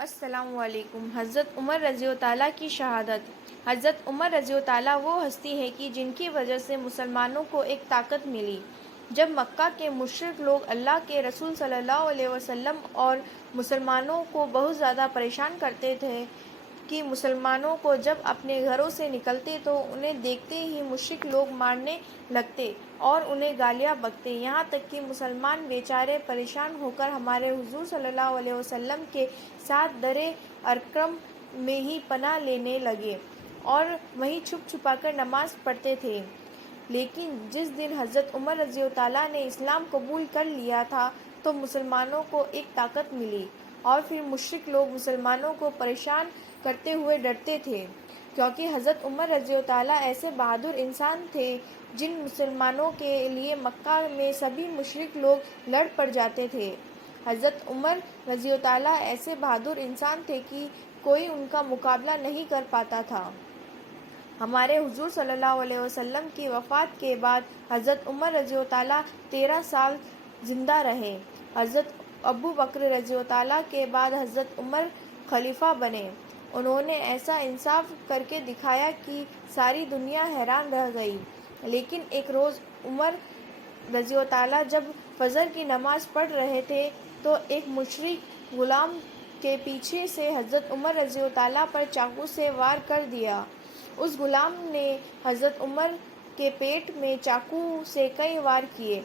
السلام علیکم۔ حضرت عمر رضی اللہ تعالیٰ کی شہادت۔ حضرت عمر رضی اللہ تعالیٰ وہ ہستی ہے کہ جن کی وجہ سے مسلمانوں کو ایک طاقت ملی۔ جب مکہ کے مشرک لوگ اللہ کے رسول صلی اللہ علیہ وسلم اور مسلمانوں کو بہت زیادہ پریشان کرتے تھے کہ مسلمانوں کو جب اپنے گھروں سے نکلتے تو انہیں دیکھتے ہی مشرک لوگ مارنے لگتے اور انہیں گالیاں بکتے، یہاں تک کہ مسلمان بیچارے پریشان ہو کر ہمارے حضور صلی اللہ علیہ وسلم کے ساتھ در ارقم میں ہی پناہ لینے لگے اور وہیں چھپ چھپا کر نماز پڑھتے تھے۔ لیکن جس دن حضرت عمر رضی اللہ تعالیٰ نے اسلام قبول کر لیا تھا تو مسلمانوں کو ایک طاقت ملی اور پھر مشرک لوگ مسلمانوں کو پریشان کرتے ہوئے ڈرتے تھے، کیونکہ حضرت عمر رضی اللہ تعالیٰ ایسے بہادر انسان تھے جن مسلمانوں کے لیے مکہ میں سبھی مشرک لوگ لڑ پڑ جاتے تھے۔ حضرت عمر رضی اللہ تعالیٰ ایسے بہادر انسان تھے کہ کوئی ان کا مقابلہ نہیں کر پاتا تھا۔ ہمارے حضور صلی اللہ علیہ وسلم کی وفات کے بعد حضرت عمر رضی اللہ تعالیٰ 13 سال زندہ رہے۔ حضرت ابو بکر رضی اللہ تعالیٰ کے بعد حضرت عمر خلیفہ بنے۔ انہوں نے ایسا انصاف کر کے دکھایا کہ ساری دنیا حیران رہ گئی۔ لیکن ایک روز عمر رضی اللہ تعالیٰ جب فجر کی نماز پڑھ رہے تھے تو ایک مشرک غلام کے پیچھے سے حضرت عمر رضی اللہ تعالیٰ پر چاقو سے وار کر دیا۔ اس غلام نے حضرت عمر کے پیٹ میں چاقو سے کئی وار کیے۔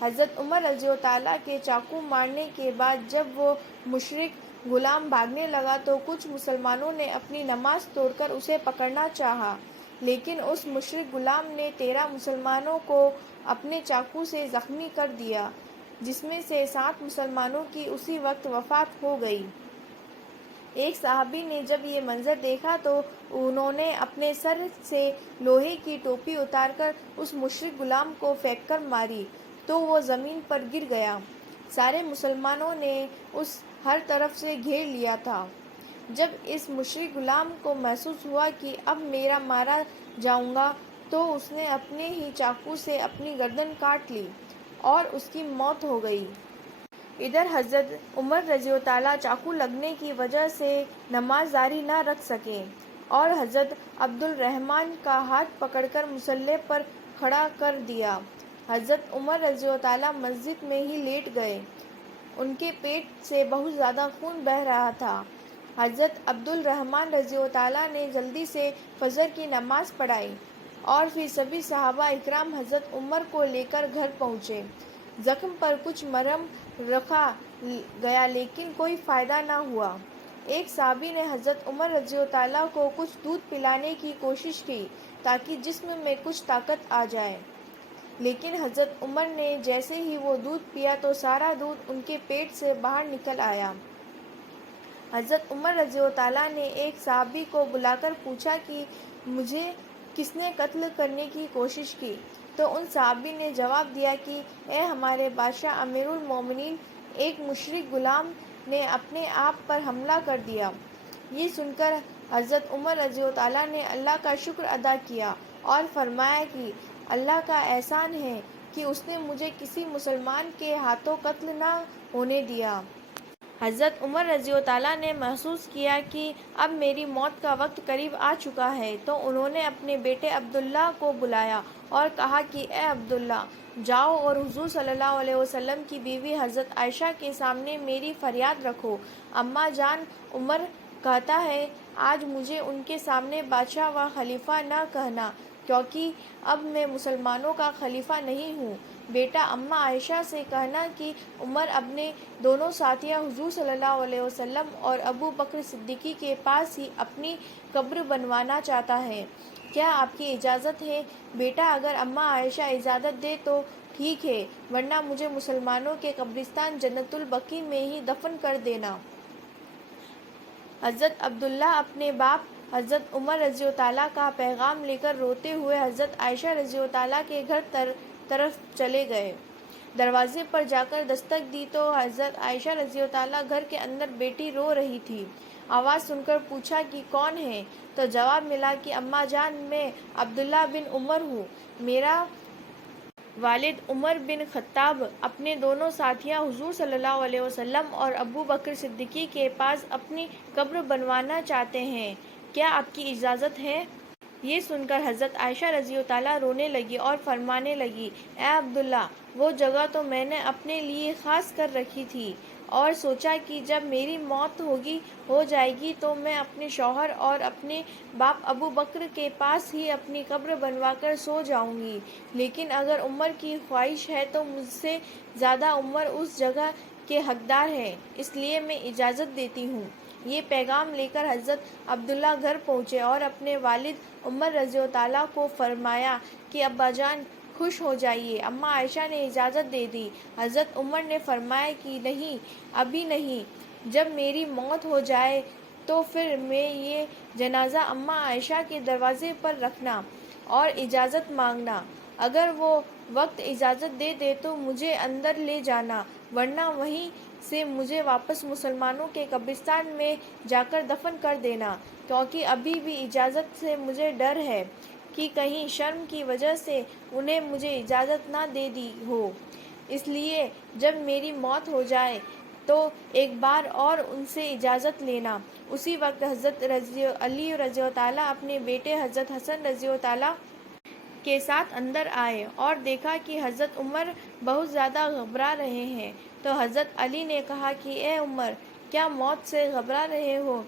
حضرت عمر رضی اللہ تعالیٰ کے چاقو مارنے کے بعد جب وہ مشرک غلام بھاگنے لگا تو کچھ مسلمانوں نے اپنی نماز توڑ کر اسے پکڑنا چاہا، لیکن اس مشرک غلام نے 13 مسلمانوں کو اپنے چاقو سے زخمی کر دیا، جس میں سے 7 مسلمانوں کی اسی وقت وفات ہو گئی۔ ایک صحابی نے جب یہ منظر دیکھا تو انہوں نے اپنے سر سے لوہے کی ٹوپی اتار کر اس مشرک غلام کو پھینک کر ماری تو وہ زمین پر گر گیا۔ سارے مسلمانوں نے اس ہر طرف سے گھیر لیا تھا۔ جب اس مشرک غلام کو محسوس ہوا کہ اب میرا مارا جاؤں گا تو اس نے اپنے ہی چاقو سے اپنی گردن کاٹ لی اور اس کی موت ہو گئی۔ ادھر حضرت عمر رضی اللہ تعالیٰ چاقو لگنے کی وجہ سے نماز جاری نہ رکھ سکے اور حضرت عبد الرحمن کا ہاتھ پکڑ کر مصلی پر کھڑا کر دیا۔ حضرت عمر رضی اللہ تعالیٰ مسجد میں ہی لیٹ گئے۔ ان کے پیٹ سے بہت زیادہ خون بہہ رہا تھا۔ حضرت عبد الرحمن رضی اللہ تعالیٰ نے جلدی سے فجر کی نماز پڑھائی اور پھر سبھی صحابہ اکرام حضرت عمر کو لے کر گھر پہنچے۔ زخم پر کچھ مرہم رکھا گیا لیکن کوئی فائدہ نہ ہوا۔ ایک صحابی نے حضرت عمر رضی اللہ تعالیٰ کو کچھ دودھ پلانے کی کوشش کی تاکہ جسم میں کچھ طاقت آ جائے، لیکن حضرت عمر نے جیسے ہی وہ دودھ پیا تو سارا دودھ ان کے پیٹ سے باہر نکل آیا۔ حضرت عمر رضی اللہ تعالیٰ نے ایک صحابی کو بلا کر پوچھا کہ مجھے کس نے قتل کرنے کی کوشش کی؟ تو ان صحابی نے جواب دیا کہ اے ہمارے بادشاہ امیر المومنین، ایک مشرک غلام نے اپنے آپ پر حملہ کر دیا۔ یہ سن کر حضرت عمر رضی اللہ تعالیٰ نے اللہ کا شکر ادا کیا اور فرمایا کہ اللہ کا احسان ہے کہ اس نے مجھے کسی مسلمان کے ہاتھوں قتل نہ ہونے دیا۔ حضرت عمر رضی اللہ تعالیٰ نے محسوس کیا کہ اب میری موت کا وقت قریب آ چکا ہے تو انہوں نے اپنے بیٹے عبداللہ کو بلایا اور کہا کہ اے عبداللہ، جاؤ اور حضور صلی اللہ علیہ وسلم کی بیوی حضرت عائشہ کے سامنے میری فریاد رکھو۔ اماں جان، عمر کہتا ہے آج مجھے ان کے سامنے بادشاہ و خلیفہ نہ کہنا، کیونکہ اب میں مسلمانوں کا خلیفہ نہیں ہوں۔ بیٹا، اماں عائشہ سے کہنا کہ عمر اپنے دونوں ساتھیاں حضور صلی اللہ علیہ وسلم اور ابو بکر صدیقی کے پاس ہی اپنی قبر بنوانا چاہتا ہے، کیا آپ کی اجازت ہے؟ بیٹا، اگر اماں عائشہ اجازت دے تو ٹھیک ہے، ورنہ مجھے مسلمانوں کے قبرستان جنت البقیع میں ہی دفن کر دینا۔ حضرت عبداللہ اپنے باپ حضرت عمر رضی اللہ تعالیٰ کا پیغام لے کر روتے ہوئے حضرت عائشہ رضی اللہ تعالیٰ کے گھر طرف چلے گئے۔ دروازے پر جا کر دستک دی تو حضرت عائشہ رضی اللہ تعالیٰ گھر کے اندر بیٹی رو رہی تھی۔ آواز سن کر پوچھا کہ کون ہے؟ تو جواب ملا کہ اماں جان، میں عبداللہ بن عمر ہوں، میرا والد عمر بن خطاب اپنے دونوں ساتھیاں حضور صلی اللہ علیہ وسلم اور ابو بکر صدیقی کے پاس اپنی قبر بنوانا چاہتے ہیں، کیا آپ کی اجازت ہے؟ یہ سن کر حضرت عائشہ رضی اللہ تعالیٰ رونے لگی اور فرمانے لگی، اے عبداللہ، وہ جگہ تو میں نے اپنے لیے خاص کر رکھی تھی اور سوچا کہ جب میری موت ہو جائے گی تو میں اپنے شوہر اور اپنے باپ ابو بکر کے پاس ہی اپنی قبر بنوا کر سو جاؤں گی، لیکن اگر عمر کی خواہش ہے تو مجھ سے زیادہ عمر اس جگہ کے حقدار ہیں، اس لیے میں اجازت دیتی ہوں۔ یہ پیغام لے کر حضرت عبداللہ گھر پہنچے اور اپنے والد عمر رضی اللہ تعالیٰ کو فرمایا کہ ابا جان خوش ہو جائیے، اماں عائشہ نے اجازت دے دی۔ حضرت عمر نے فرمایا کہ نہیں، ابھی نہیں، جب میری موت ہو جائے تو پھر میں یہ جنازہ اماں عائشہ کے دروازے پر رکھنا اور اجازت مانگنا، اگر وہ وقت اجازت دے دے تو مجھے اندر لے جانا، ورنہ وہیں سے مجھے واپس مسلمانوں کے قبرستان میں جا کر دفن کر دینا، کیونکہ ابھی بھی اجازت سے مجھے ڈر ہے کہ کہیں شرم کی وجہ سے انہیں مجھے اجازت نہ دے دی ہو، اس لیے جب میری موت ہو جائے تو ایک بار اور ان سے اجازت لینا۔ اسی وقت حضرت علی رضی اللہ تعالیٰ اپنے بیٹے حضرت حسن رضی اللہ تعالیٰ کے ساتھ اندر آئے اور دیکھا کہ حضرت عمر بہت زیادہ گھبرا رہے ہیں، تو حضرت علی نے کہا کہ اے عمر، کیا موت سے گھبرا رہے ہو؟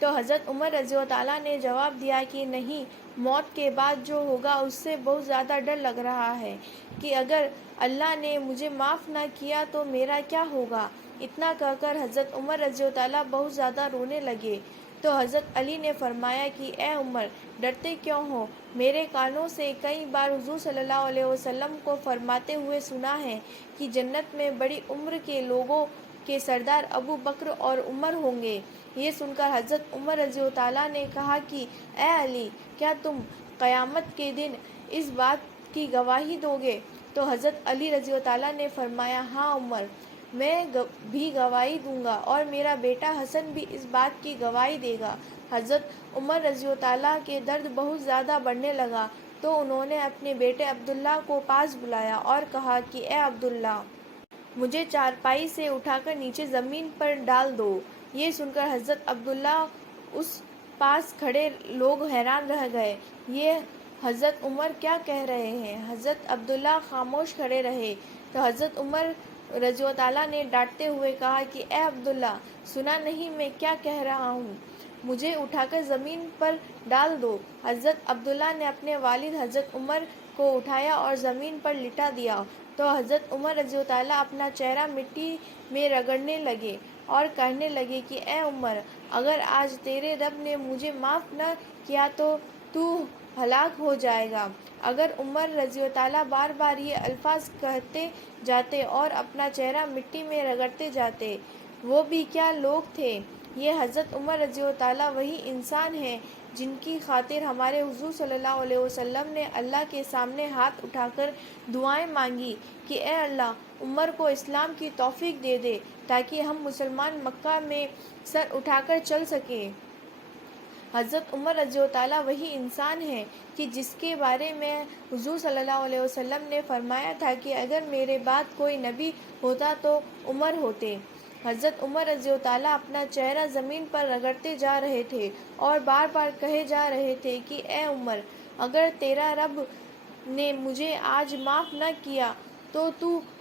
تو حضرت عمر رضی اللہ تعالیٰ نے جواب دیا کہ نہیں، موت کے بعد جو ہوگا اس سے بہت زیادہ ڈر لگ رہا ہے کہ اگر اللہ نے مجھے معاف نہ کیا تو میرا کیا ہوگا۔ اتنا کہہ کر حضرت عمر رضی اللہ تعالیٰ بہت زیادہ رونے لگے، تو حضرت علی نے فرمایا کہ اے عمر، ڈرتے کیوں ہو؟ میرے کانوں سے کئی بار حضور صلی اللہ علیہ وسلم کو فرماتے ہوئے سنا ہے کہ جنت میں بڑی عمر کے لوگوں کے سردار ابو بکر اور عمر ہوں گے۔ یہ سن کر حضرت عمر رضی اللہ تعالیٰ نے کہا کہ اے علی، کیا تم قیامت کے دن اس بات کی گواہی دو گے؟ تو حضرت علی رضی اللہ تعالیٰ نے فرمایا، ہاں عمر، میں بھی گواہی دوں گا اور میرا بیٹا حسن بھی اس بات کی گواہی دے گا۔ حضرت عمر رضی اللہ تعالیٰ کے درد بہت زیادہ بڑھنے لگا، تو انہوں نے اپنے بیٹے عبداللہ کو پاس بلایا اور کہا کہ اے عبداللہ، مجھے چارپائی سے اٹھا کر نیچے زمین پر ڈال دو۔ یہ سن کر حضرت عبداللہ اس پاس کھڑے لوگ حیران رہ گئے، یہ حضرت عمر کیا کہہ رہے ہیں؟ حضرت عبداللہ خاموش کھڑے رہے، تو حضرت عمر رضی اللہ تعالیٰ نے ڈانٹتے ہوئے کہا کہ اے عبداللہ، سنا نہیں میں کیا کہہ رہا ہوں؟ مجھے اٹھا کر زمین پر ڈال دو۔ حضرت عبداللہ نے اپنے والد حضرت عمر کو اٹھایا اور زمین پر لٹا دیا، تو حضرت عمر رضی اللہ تعالیٰ اپنا چہرہ مٹی میں رگڑنے لگے اور کہنے لگے کہ اے عمر، اگر آج تیرے رب نے مجھے معاف نہ کیا تو ہلاک ہو جائے گا۔ اگر عمر رضی اللہ تعالیٰ بار بار یہ الفاظ کہتے جاتے اور اپنا چہرہ مٹی میں رگڑتے جاتے، وہ بھی کیا لوگ تھے۔ یہ حضرت عمر رضی اللہ تعالیٰ وہی انسان ہیں جن کی خاطر ہمارے حضور صلی اللہ علیہ وسلم نے اللہ کے سامنے ہاتھ اٹھا کر دعائیں مانگی کہ اے اللہ، عمر کو اسلام کی توفیق دے دے تاکہ ہم مسلمان مکہ میں سر اٹھا کر چل سکیں۔ حضرت عمر رضی اللہ تعالیٰ وہی انسان ہیں کہ جس کے بارے میں حضور صلی اللہ علیہ وسلم نے فرمایا تھا کہ اگر میرے بعد کوئی نبی ہوتا تو عمر ہوتے۔ حضرت عمر رضی اللہ تعالیٰ اپنا چہرہ زمین پر رگڑتے جا رہے تھے اور بار بار کہے جا رہے تھے کہ اے عمر، اگر تیرا رب نے مجھے آج معاف نہ کیا تو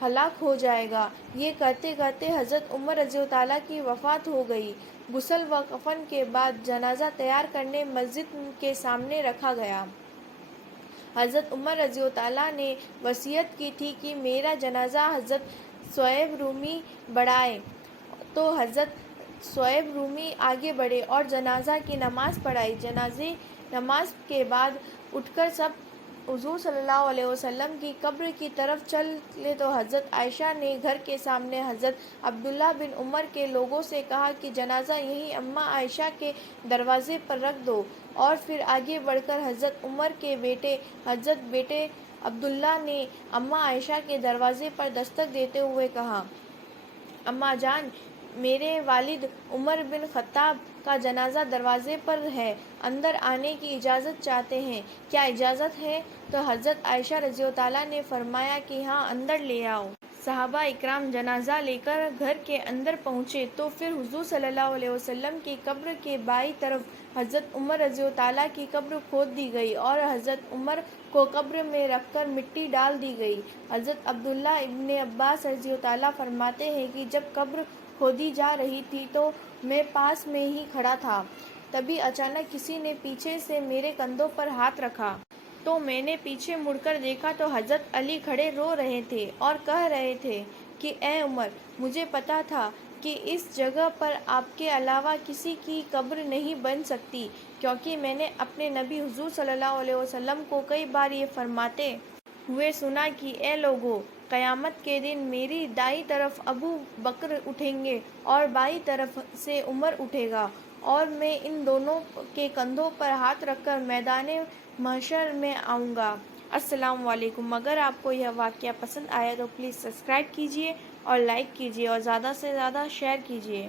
ہلاک ہو جائے گا۔ یہ کہتے کہتے حضرت عمر رضی اللہ تعالیٰ کی وفات ہو گئی۔ غسل و کفن کے بعد جنازہ تیار کرنے مسجد کے سامنے رکھا گیا۔ حضرت عمر رضی اللہ تعالیٰ نے وصیت کی تھی کہ میرا جنازہ حضرت صہیب رومی بڑھائے، تو حضرت صہیب رومی آگے بڑھے اور جنازہ کی نماز پڑھائی۔ جنازے نماز کے بعد اٹھ کر سب حضور صلی اللہ علیہ وسلم کی قبر کی طرف چلے، تو حضرت عائشہ نے گھر کے سامنے حضرت عبداللہ بن عمر کے لوگوں سے کہا کہ جنازہ یہیں اماں عائشہ کے دروازے پر رکھ دو، اور پھر آگے بڑھ کر حضرت عمر کے بیٹے عبداللہ نے اماں عائشہ کے دروازے پر دستک دیتے ہوئے کہا، اماں جان، میرے والد عمر بن خطاب کا جنازہ دروازے پر ہے، اندر آنے کی اجازت چاہتے ہیں، کیا اجازت ہے؟ تو حضرت عائشہ رضی اللہ تعالیٰ نے فرمایا کہ ہاں، اندر لے آؤ۔ صحابہ اکرام جنازہ لے کر گھر کے اندر پہنچے تو پھر حضور صلی اللہ علیہ وسلم کی قبر کے بائیں طرف حضرت عمر رضی اللہ تعالیٰ کی قبر کھود دی گئی اور حضرت عمر کو قبر میں رکھ کر مٹی ڈال دی گئی۔ حضرت عبداللہ ابن عباس رضی اللہ تعالیٰ فرماتے ہیں کہ جب قبر کھودی جا رہی تھی تو میں پاس میں ہی کھڑا تھا، تبھی اچانک کسی نے پیچھے سے میرے کندھوں پر ہاتھ رکھا تو میں نے پیچھے مڑ کر دیکھا تو حضرت علی کھڑے رو رہے تھے اور کہہ رہے تھے کہ اے عمر، مجھے پتا تھا کہ اس جگہ پر آپ کے علاوہ کسی کی قبر نہیں بن سکتی، کیونکہ میں نے اپنے نبی حضور صلی اللہ علیہ وسلم کو کئی بار یہ فرماتے ہوئے سنا کہ اے لوگو، قیامت کے دن میری دائیں طرف ابو بکر اٹھیں گے اور بائیں طرف سے عمر اٹھے گا، اور میں ان دونوں کے کندھوں پر ہاتھ رکھ کر میدان محشر میں آؤں گا۔ السلام علیکم۔ اگر آپ کو یہ واقعہ پسند آیا تو پلیز سبسکرائب کیجیے اور لائک کیجیے اور زیادہ سے زیادہ شیئر کیجیے۔